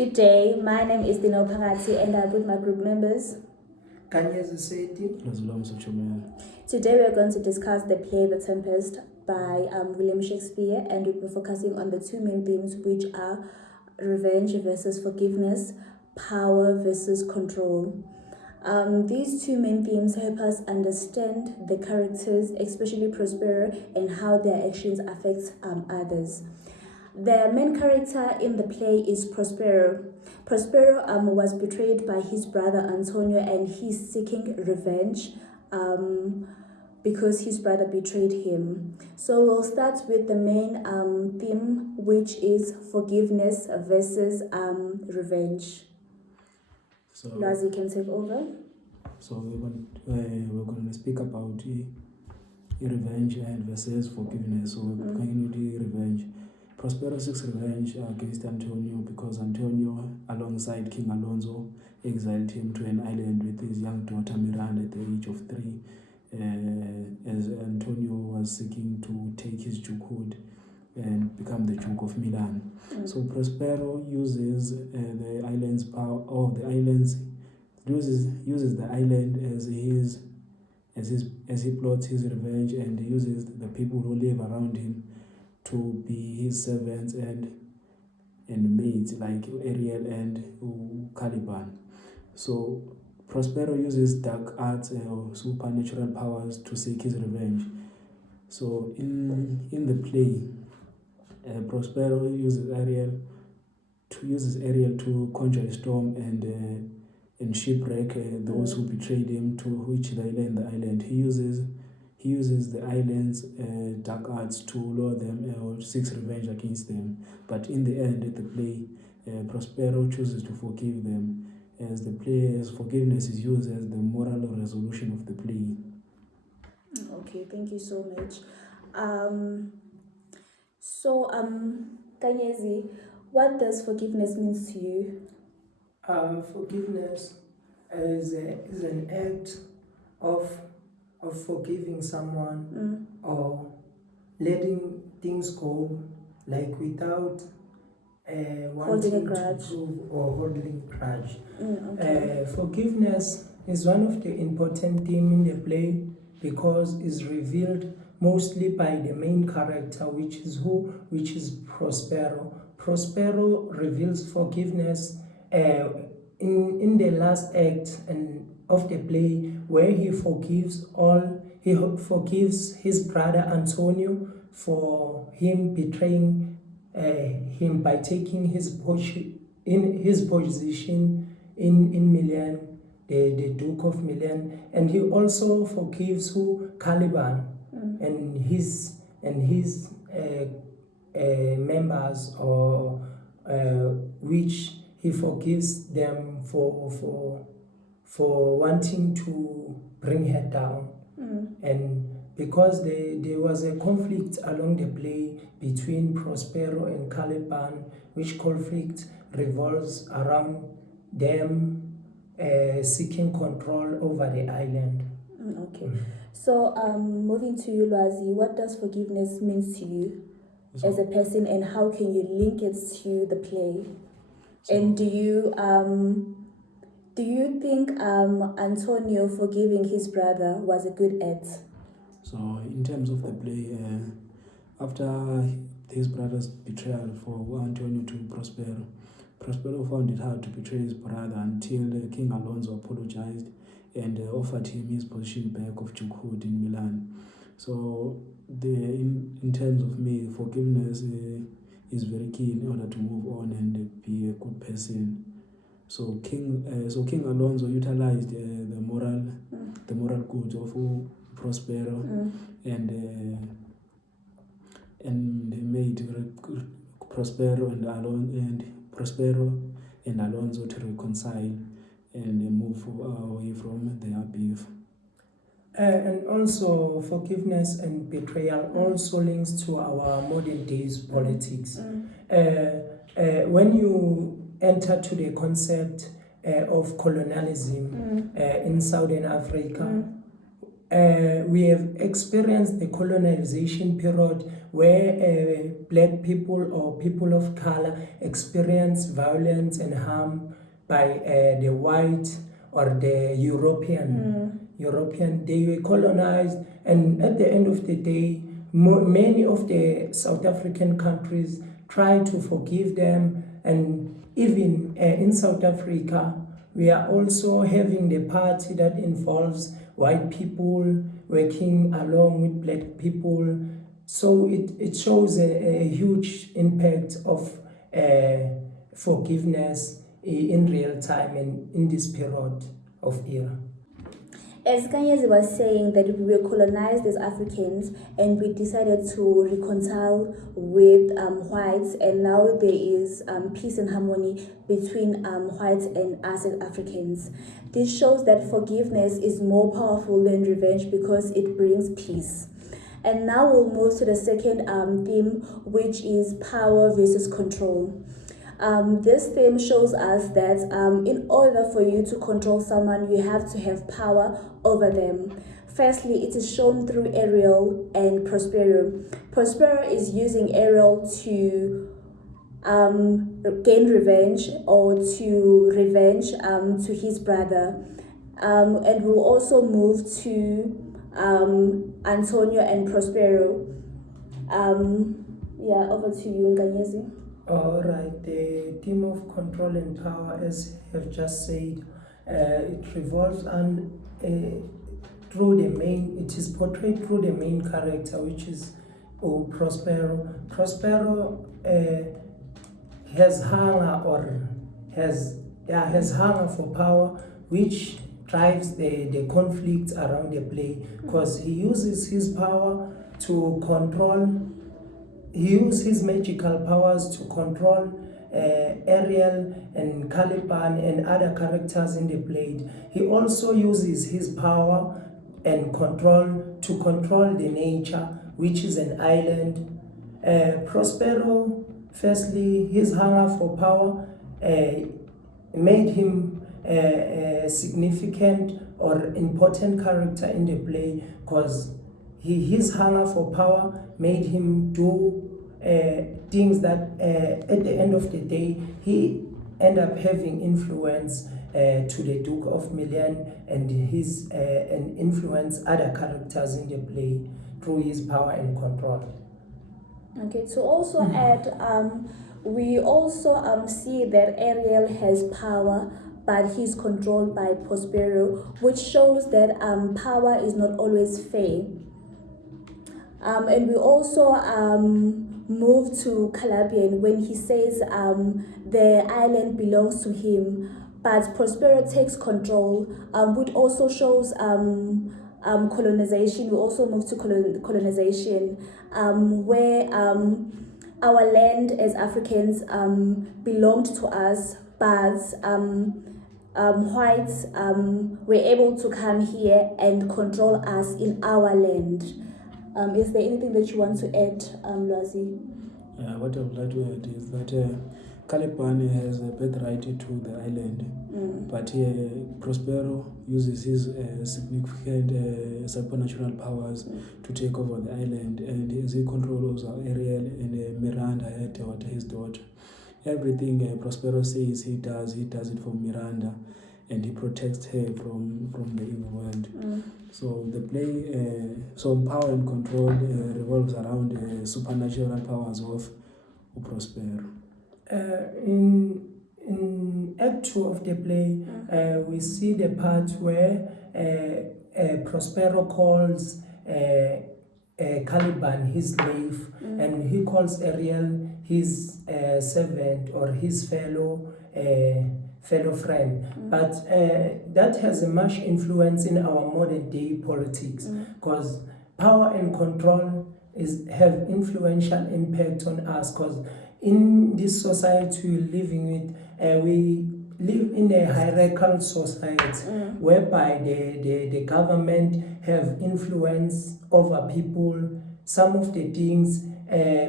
Good day, my name is Dineo and I'm with my group members. Nkanyeza. Today we are going to discuss the play The Tempest by William Shakespeare, and we'll be focusing on the two main themes, which are revenge versus forgiveness, power versus control. These two main themes help us understand the characters, especially Prospero, and how their actions affect others. The main character in the play is Prospero. Prospero was betrayed by his brother Antonio, and he's seeking revenge because his brother betrayed him. So we'll start with the main theme, which is forgiveness versus revenge. So Lwazi can take over. So we're going to speak about revenge and versus forgiveness. So we're going to do revenge. Prospero seeks revenge against Antonio because Antonio, alongside King Alonso, exiled him to an island with his young daughter Miranda at the age of 3, as Antonio was seeking to take his dukehood and become the Duke of Milan. So Prospero uses the island's power, or the islands uses the island as he plots his revenge, and uses the people who live around him to be his servants and mates like Ariel and Caliban. So Prospero uses dark arts or supernatural powers to seek his revenge. So in the play, Prospero uses Ariel to conjure a storm and shipwreck those who betrayed him, to which they land the island. He uses the island's dark arts to lure them or seeks revenge against them. But in the end, at the play, Prospero chooses to forgive them, as the player's forgiveness is used as the moral resolution of the play. Okay, thank you so much. Nkanyeza, what does forgiveness mean to you? Forgiveness is an act of forgiving someone or letting things go, like without wanting to prove or holding a grudge. Forgiveness is one of the important themes in the play because it's revealed mostly by the main character, which is Prospero. Prospero reveals forgiveness in the last act of the play, where he forgives his brother Antonio for him betraying him by taking his position in Milan, the Duke of Milan, and he also forgives Caliban and his members, or which he forgives them for wanting to bring her down. And because there was a conflict along the play between Prospero and Caliban, which conflict revolves around them seeking control over the island. Okay. So moving to you, Lwazi, what does forgiveness mean to you as a person, and how can you link it to the play? And do you think Antonio forgiving his brother was a good act? So in terms of the play, after his brother's betrayal for Antonio to Prospero found it hard to betray his brother until King Alonso apologized and offered him his position back of dukehood in Milan. So in terms of me, forgiveness is very key in order to move on and be a good person. So King Alonso utilized the moral goods of Prospero and he made Prospero and Alonso to reconcile and move away from their beef. And also forgiveness and betrayal also links to our modern days politics. When you enter to the concept of colonialism in Southern Africa, we have experienced the colonization period where black people or people of color experience violence and harm by the white or the European. They were colonized, and at the end of the day, many of the South African countries try to forgive them, and even in South Africa, we are also having the party that involves white people working along with black people. So it shows a huge impact of forgiveness in real time and in this period of era. As Nkanyeza was saying, that we were colonized as Africans and we decided to reconcile with whites, and now there is peace and harmony between whites and us as Africans. This shows that forgiveness is more powerful than revenge because it brings peace. And now we'll move to the second theme, which is power versus control. This theme shows us that in order for you to control someone, you have to have power over them. Firstly, it is shown through Ariel and Prospero. Prospero is using Ariel to gain revenge or to revenge to his brother. And we'll also move to Antonio and Prospero. Over to you, Nkanyeza. All right, the theme of control and power, as I've just said, it revolves through the main, it is portrayed through the main character, which is Prospero. Prospero has hunger for power, which drives the conflict around the play, because he uses his power to control. He used his magical powers to control Ariel and Caliban and other characters in the play. He also uses his power and control to control the nature, which is an island. Prospero, firstly, his hunger for power made him a significant or important character in the play, because his hunger for power made him do things that at the end of the day he ended up having influence to the Duke of Milan and and influence other characters in the play through his power and control. Okay, to also add, we also see that Ariel has power, but he's controlled by Prospero, which shows that power is not always fair. And we also move to Calabian when he says the island belongs to him, but Prospero takes control, which also shows colonization. We also move to colonization, where our land as Africans belonged to us, but whites were able to come here and control us in our land. Is there anything that you want to add, Lwazi? What I would like to add is that Caliban has a birthright to the island, but Prospero uses his significant supernatural powers to take over the island, and he controls Ariel and Miranda, his daughter. Everything Prospero says he does it for Miranda, and he protects her from the evil world. So the play, so power and control revolves around supernatural powers of Prospero. In Act 2 of the play, we see the part where Prospero calls Caliban his slave, and he calls Ariel his servant or his fellow friend. But that has a much influence in our modern day politics, because power and control have influential impact on us, because in this society we're living with, we live in a hierarchical society whereby the government have influence over people. Some of the things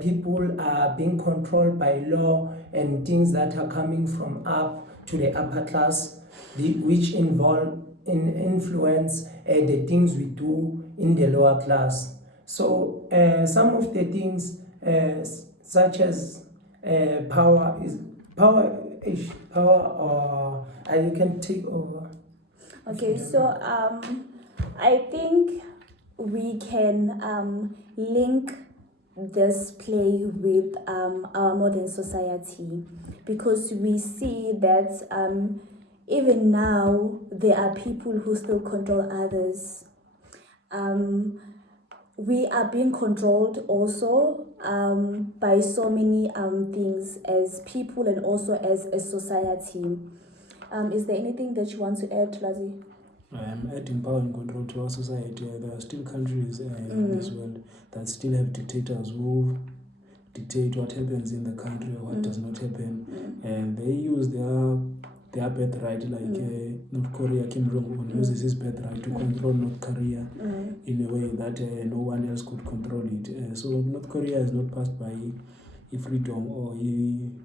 people are being controlled by law, and things that are coming from up to the upper class, which involve influence the things we do in the lower class. So some of the things such as power or you can take over. Okay, so I think we can link this play with our modern society, because we see that even now there are people who still control others. We are being controlled also by so many things as people and also as a society. Is there anything that you want to add, Lwazi? Adding power and control to our society. There are still countries in this world that still have dictators who dictate what happens in the country or what does not happen, and they use their birthright, like North Korea. Kim Jong-un uses his birthright to control North Korea in a way that no one else could control it. So North Korea is not passed by freedom or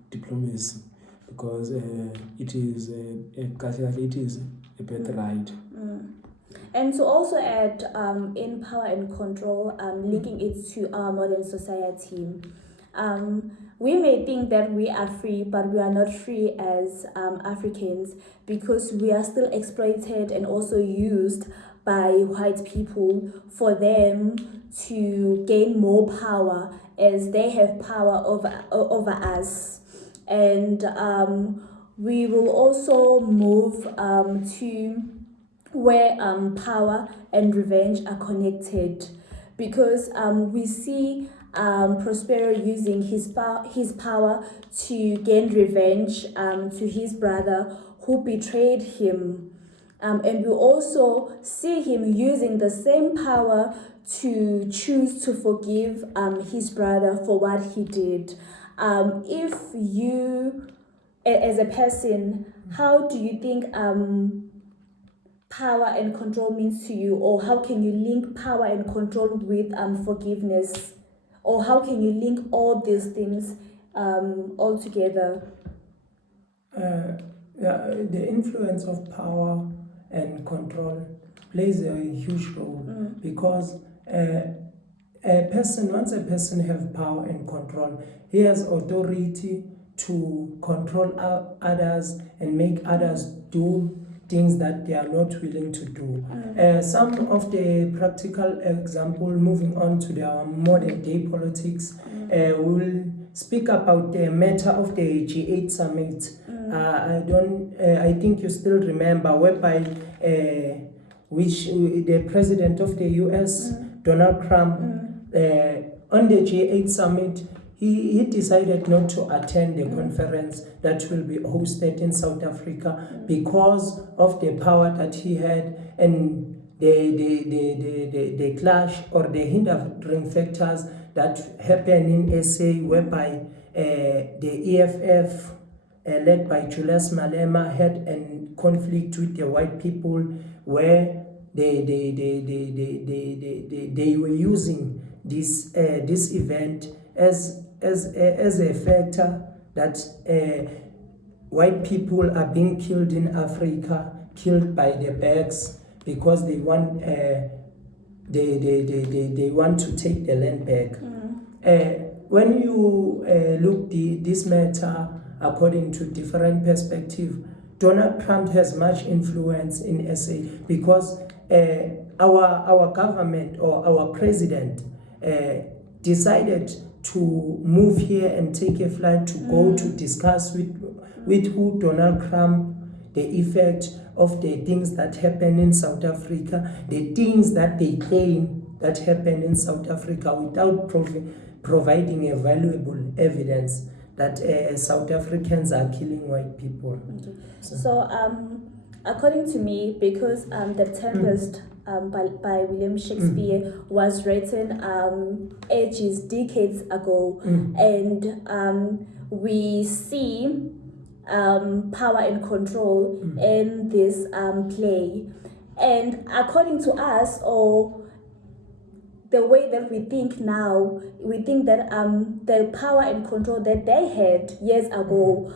diplomacy, because it is a birthright. And to also add in power and control, linking it to our modern society, we may think that we are free, but we are not free as Africans, because we are still exploited and also used by white people for them to gain more power, as they have power over us. And we will also move to where power and revenge are connected, because we see Prospero using his power to gain revenge to his brother who betrayed him. And we also see him using the same power to choose to forgive his brother for what he did. If you, as a person, how do you think power and control means to you, or how can you link power and control with forgiveness, or how can you link all these things all together? The influence of power and control plays a huge role, because once a person have power and control, he has authority to control others and make others do things that they are not willing to do. Some of the practical example, moving on to the modern day politics, will speak about the matter of the G8 summit. I think you still remember, whereby which the president of the US, Donald Trump, on the G8 summit, he decided not to attend the conference that will be hosted in South Africa because of the power that he had and the clash or the hindering factors that happen in SA, whereby the EFF led by Julius Malema had a conflict with the white people, where they were using this event as a factor that white people are being killed in Africa, killed by the blacks, because they want they want to take the land back. When you look this matter according to different perspective, Donald Trump has much influence in SA, because our government or our president decided to move here and take a flight to go to discuss with who Donald Trump the effect of the things that happen in South Africa, the things that they claim that happen in South Africa, without providing a valuable evidence that South Africans are killing white people. Okay. So according to me, because The Tempest by William Shakespeare was written ages, decades ago, and we see power and control in this play, and according to us, or the way that we think now, we think that the power and control that they had years ago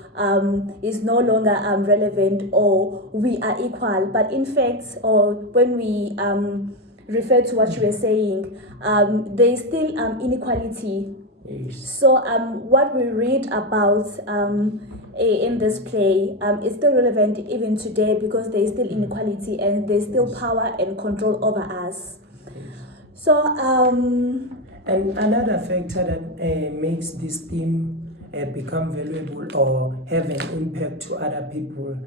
is no longer relevant, or we are equal. But in fact, or when we refer to what you were saying, there is still inequality. Yes. So what we read about in this play is still relevant even today, because there is still inequality and there's still power and control over us. So and another factor that makes this theme become valuable or have an impact to other people,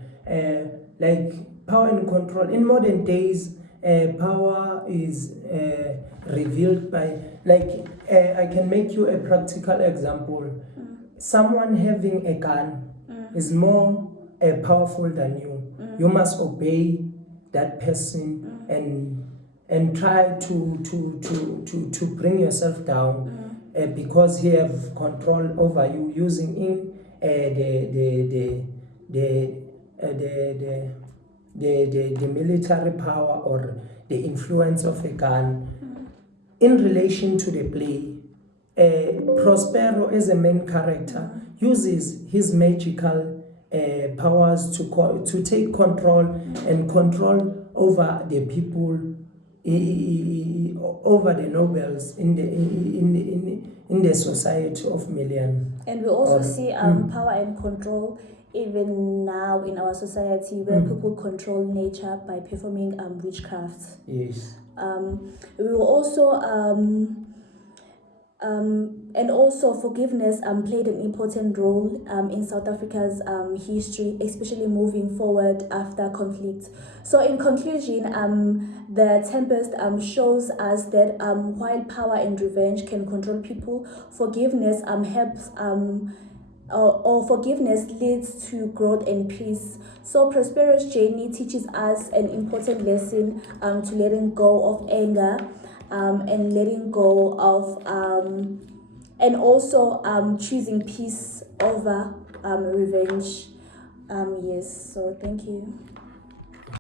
like power and control. In modern days, power is revealed by, like, I can make you a practical example. Someone having a gun is more powerful than you. You must obey that person and try to bring yourself down because he have control over you, using in the military power or the influence of a gun. In relation to the play, Prospero as a main character uses his magical powers to take control and control over the people, over the nobles in the society of million. And we also see power and control even now in our society, where people control nature by performing witchcraft. Yes. We will also and also forgiveness played an important role in South Africa's history, especially moving forward after conflict. So in conclusion, the Tempest shows us that while power and revenge can control people, forgiveness helps or forgiveness leads to growth and peace. So Prospero's journey teaches us an important lesson to letting go of anger and letting go of and also choosing peace over revenge. Yes, so thank you.